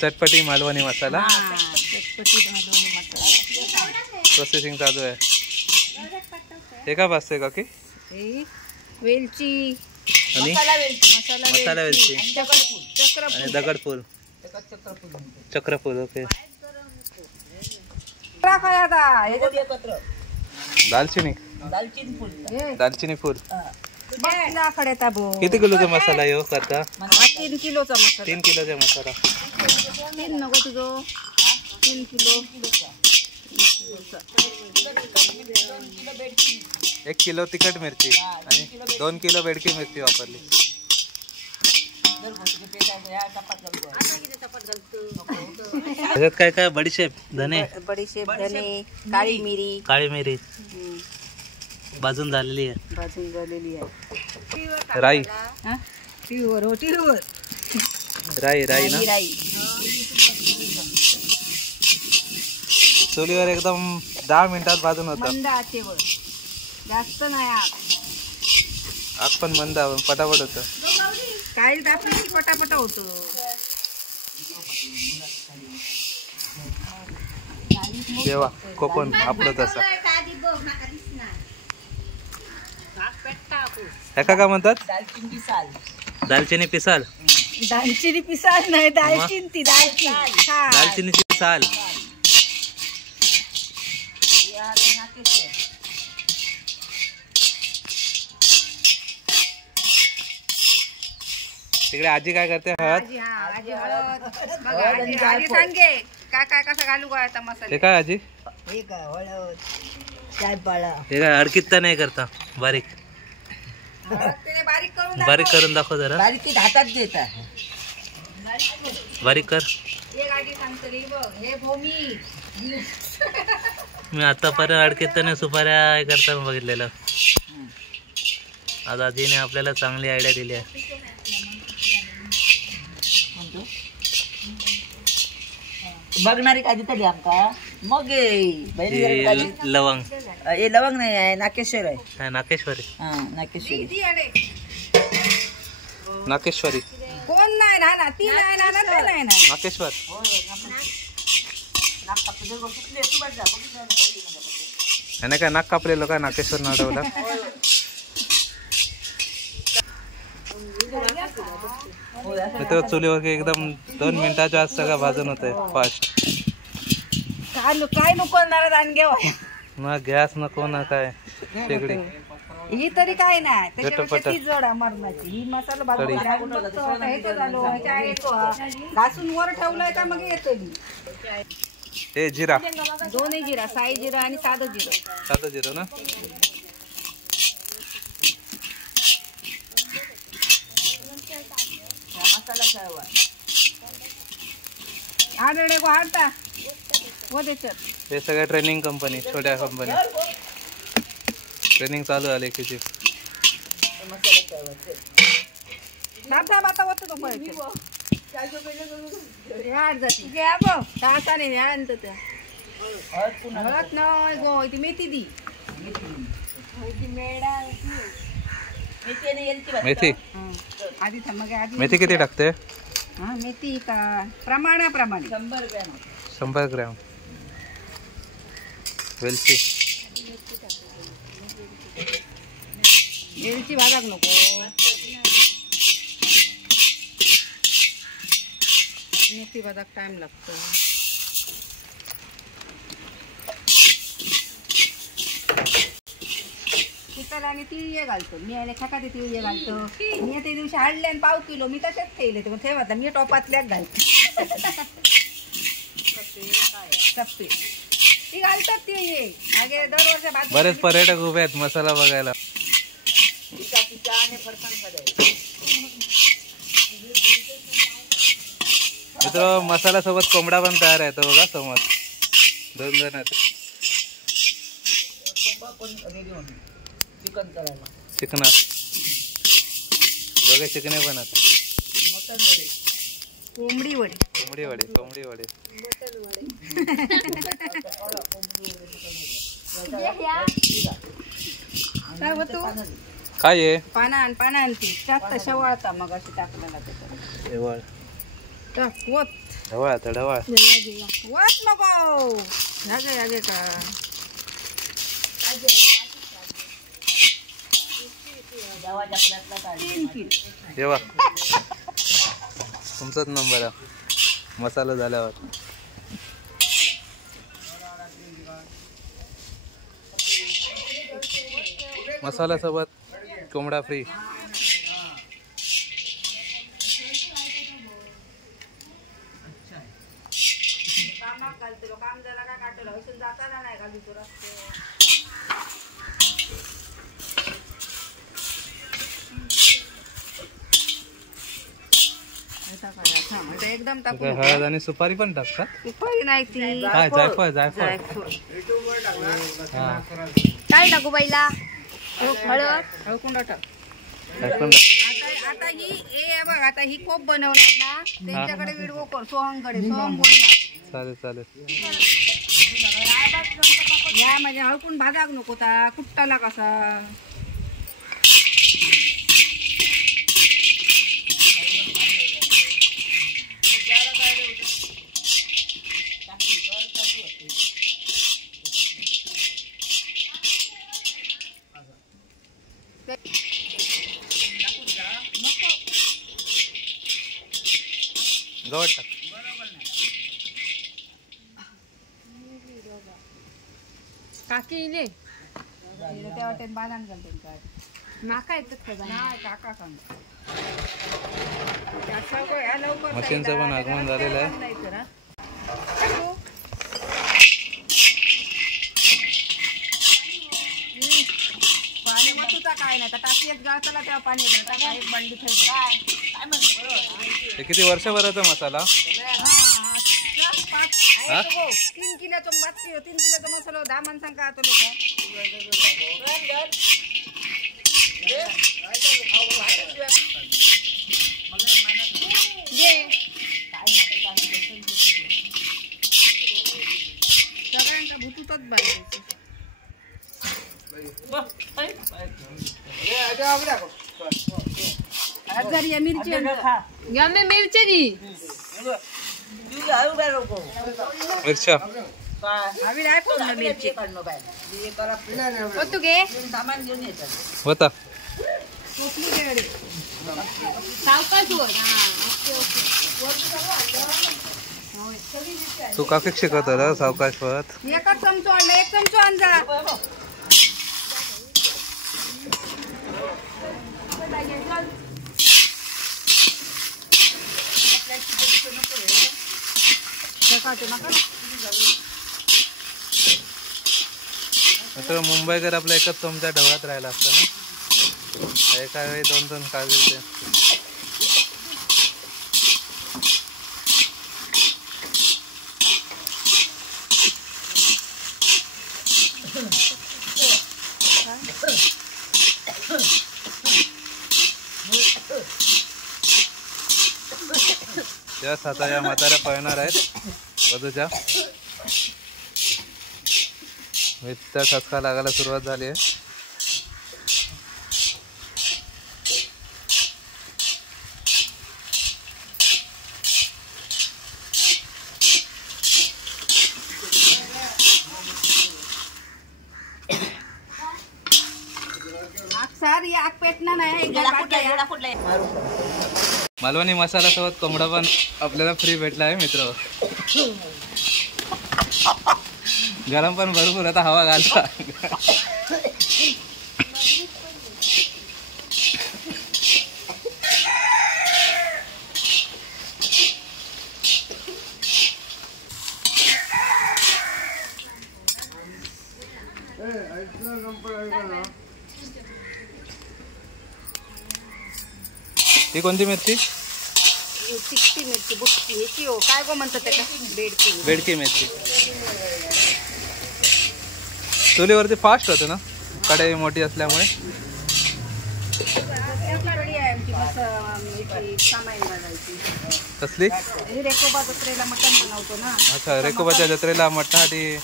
चटपटी मालवणी मसाला चटपटी मालवणी मसाला प्रोसेसिंग चालू आहे. हे का भाजते काकी? वेलची आणि मसाला वेलची आणि दगडफूल चक्रफूल. ओके. दालचिनी फूल किती किलोचा मसाला येऊ करता? 3 किलोचा मसाला. 3 किलोचा मसाला. 3 नको तुझो 3 किलो. 1 किलो तिखट मिरची आणि 2 किलो बेडकी मिरची वापरली. त्याच्यात काय काय? बडीशेप, धने, काळी मिरी भाजून झालेली आहे. राई राई ना. चुलीवर एकदम 10 मिनिटात भाजून होता. जास्त नाही आग पण मंद पटापट होत. काळी टाकली की पटापट होतो. जेव्हा कोकण आपलं तसं. ह्याका काय म्हणतात? दालचिनी पिसाल. दालचिनी पिसाल नाही, दालचिनी दालचिनीची साल. तिकडे आजी काय करते? हळद. सांगे काय काय कसं घालू का आता मसाला? ते काय आजी? हे काय हळद, जायफळ. हे काय अडकीत नाही करता? बारीक बारीक करून दाखव जरा. बारीक हातात देता. बारीक कर. मी आतापर्यंत अडकीत नाही सुपाऱ्या हे करताना बघितलेलं. आज आजीने आपल्याला चांगली आयडिया दिली आहे. बघणारी काजी तरी आमका मग लवंग. हे लवंग नाही आहे, नाकेश्वर आहे. नाकेश्वरी. नाकेश्वरी कोण नाही ना ती नाही ना नाकेश्वर. आणि काय नाक कापलेलं काय नाकेश्वर नाव ठेवलं? मित्र चुलीवर एकदम 2 मिनिटाच्या आत सगळं भाजून होतंय फास्ट. काय नको ना गॅस नको ना काय शेगडी. ही तरी काय नाही त्याच्यापेक्षा ती जोडा मरणाची. ही मसाला भाजून घासून वर ठेवलाय का मग येतो. हे जिरा. दोन्ही जिरा, साई जिरा आणि साधं जिरा. साधं जिरा ना. हे सगळ्या ट्रेनिंग कंपनी, छोट्या कंपनी ट्रेनिंग चालू झाली की मेथी दी. मेथी. मेथी किती टाकते? मेथी का प्रमाणाप्रमाणे 100 ग्रॅम. वेलची. वेलची भाजाक नको. मेथी भाजाक टाइम लागतो. आणि तिळ घालतो मी. खाका ते तिळ घालतो मी. ते दिवशी हाडले आणि पाव किलो मी तसेच ठेवले. ते ठेवा मी टोपातल्याक घालते. सप्पे ती घालतात तिळ. मागे दरवर्षी बरेच पर्यटक उभे आहेत मसाला बघायला. मित्र मसाला सोबत कोंबडा पण तयार आहे तो बघा समोर. 2 जण आहेत. चिकनार दोघे चिकने पण आहेत. कोंबडी वडे. काय आहे? पाना ती टाकता शेवाळता मग अशी टाकलेला. शेवाळ वत ढवळ आता ढवळ. वत नको ह्यागे का जेवा तुमचाच नंबर आहे मसाला झाल्यावर. मसाला सोबत कोंबडा फ्री. काम झाला का काटलं हसून जाताना नाही घालू तो एकदम टाकून हळद आणि सुपारी पण टाकतात. सुपारी नाही ती काय जायफळ जायफळ काय टाकू बाईला हळद हळकुंड टाक. आता ही हे बघ आता ही कोप बनवणार ना त्यांच्याकडे व्हिडिओ कर सोहमकडे सोहम बोलणार. चालेल चालेल. या म्हणजे हळकुंड भाजाक नको ता कुट्टाला कसा गवत टाक. काकी इले तेव्हा ते बांधान घालते काय माका येतात नाही काका सांग मशीनचं पण आगमन झालेलं आहे. पाणी वतूचा काय नाही तर टाकीत गावताला तेव्हा पाणी येतं एक बंडी काय हे किती वर्षभराचा मसाला. 3 किलोचा 3 किलोचा मसाला 10 माणसांका आता लोक सगळ्यांका भुतूतच बांधायचं. मिरची मिरची मिरच्या होता. तू काफी शिकत होता सावकाश पत. एकच चमचो आणला 1 चमचो आणजा. मित्र मुंबईकर आपला एकच चमचा ढवळात राहिला असता ना एका वेळी 2-2 कागद ते. त्याच आता या म्हाताऱ्या पळणार आहेत बाजूच्या. मिरच्या ठसका लागायला सुरुवात झाली आहे. मालवणी मसाला सोबत कोंबडा पण आपल्याला फ्री भेटला आहे मित्र. गरम पण भरपूर आता हवा घालता. ही कोणती मिरची. तिखटी मिरची बुटकी ह्याची हो काय गो म्हणतात त्याला बेडकी बेडकी मिरची. चुलीवरती फास्ट होतं ना कढई मोठी असल्यामुळे. कसली रेकोबा जत्रेला मटण बनवतो ना. अच्छा रेकोबाच्या जत्रेला मटणासाठी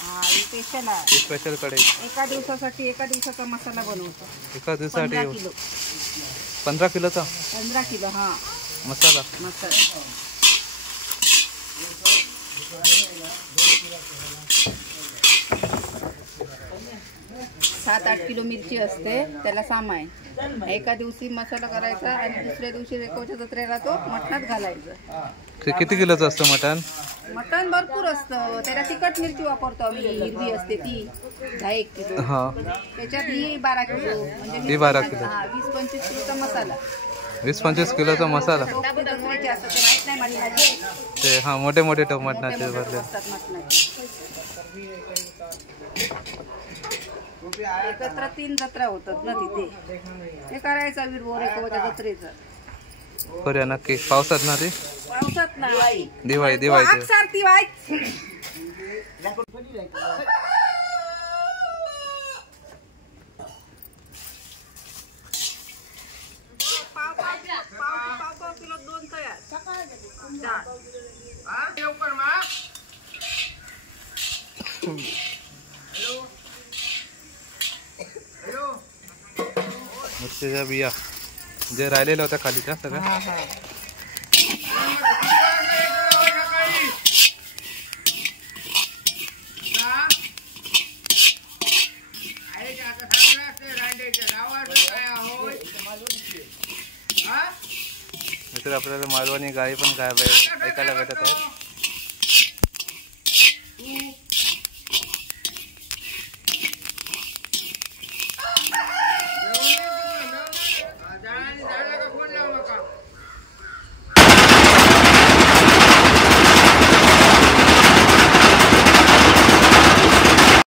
स्पेशल कढई. एका दिवसाचा मसाला बनवतो. एका दिवसासाठी 15 किलोचा 15 किलो हा मसाला. 7-8 किलो मिरची असते त्याला सामाय. एका दिवशी मसाला करायचा आणि दुसऱ्या दिवशी रेकोच्या जत्रेला तो मटणात घालायचं. ते किती किलोचं असतं मटण? मटण भरपूर असतं. त्याला तिखट मिरची वापरतो आम्ही, हिरवी असते ती 10-1 किलो. हा, त्याच्यात ही 12 किलो म्हणजे ही 12 किलो. 20-25 किलोचा मसाला. 20-25 किलोचा मसाला. टोपी जत्रेचे असतं ते माहित नाही मला. ते हा मोठे मोठे मटणाचे भरले. एकत्र 3 जत्रा होतात ना तिथे. ते करायचा वीरभोर एकोच्या जत्रेचं. करूया नक्की. पावसात ना ती पावसात नाही, दिवाळी आग सारती वाईट. पाव किलो 2 तयार. मिरचीच्या बिया जे राहिलेल्या होत्या खाली त्या सगळ्या. तर आपल्याला मालवणी गाई पण काय ऐकायला भेटत आहेत.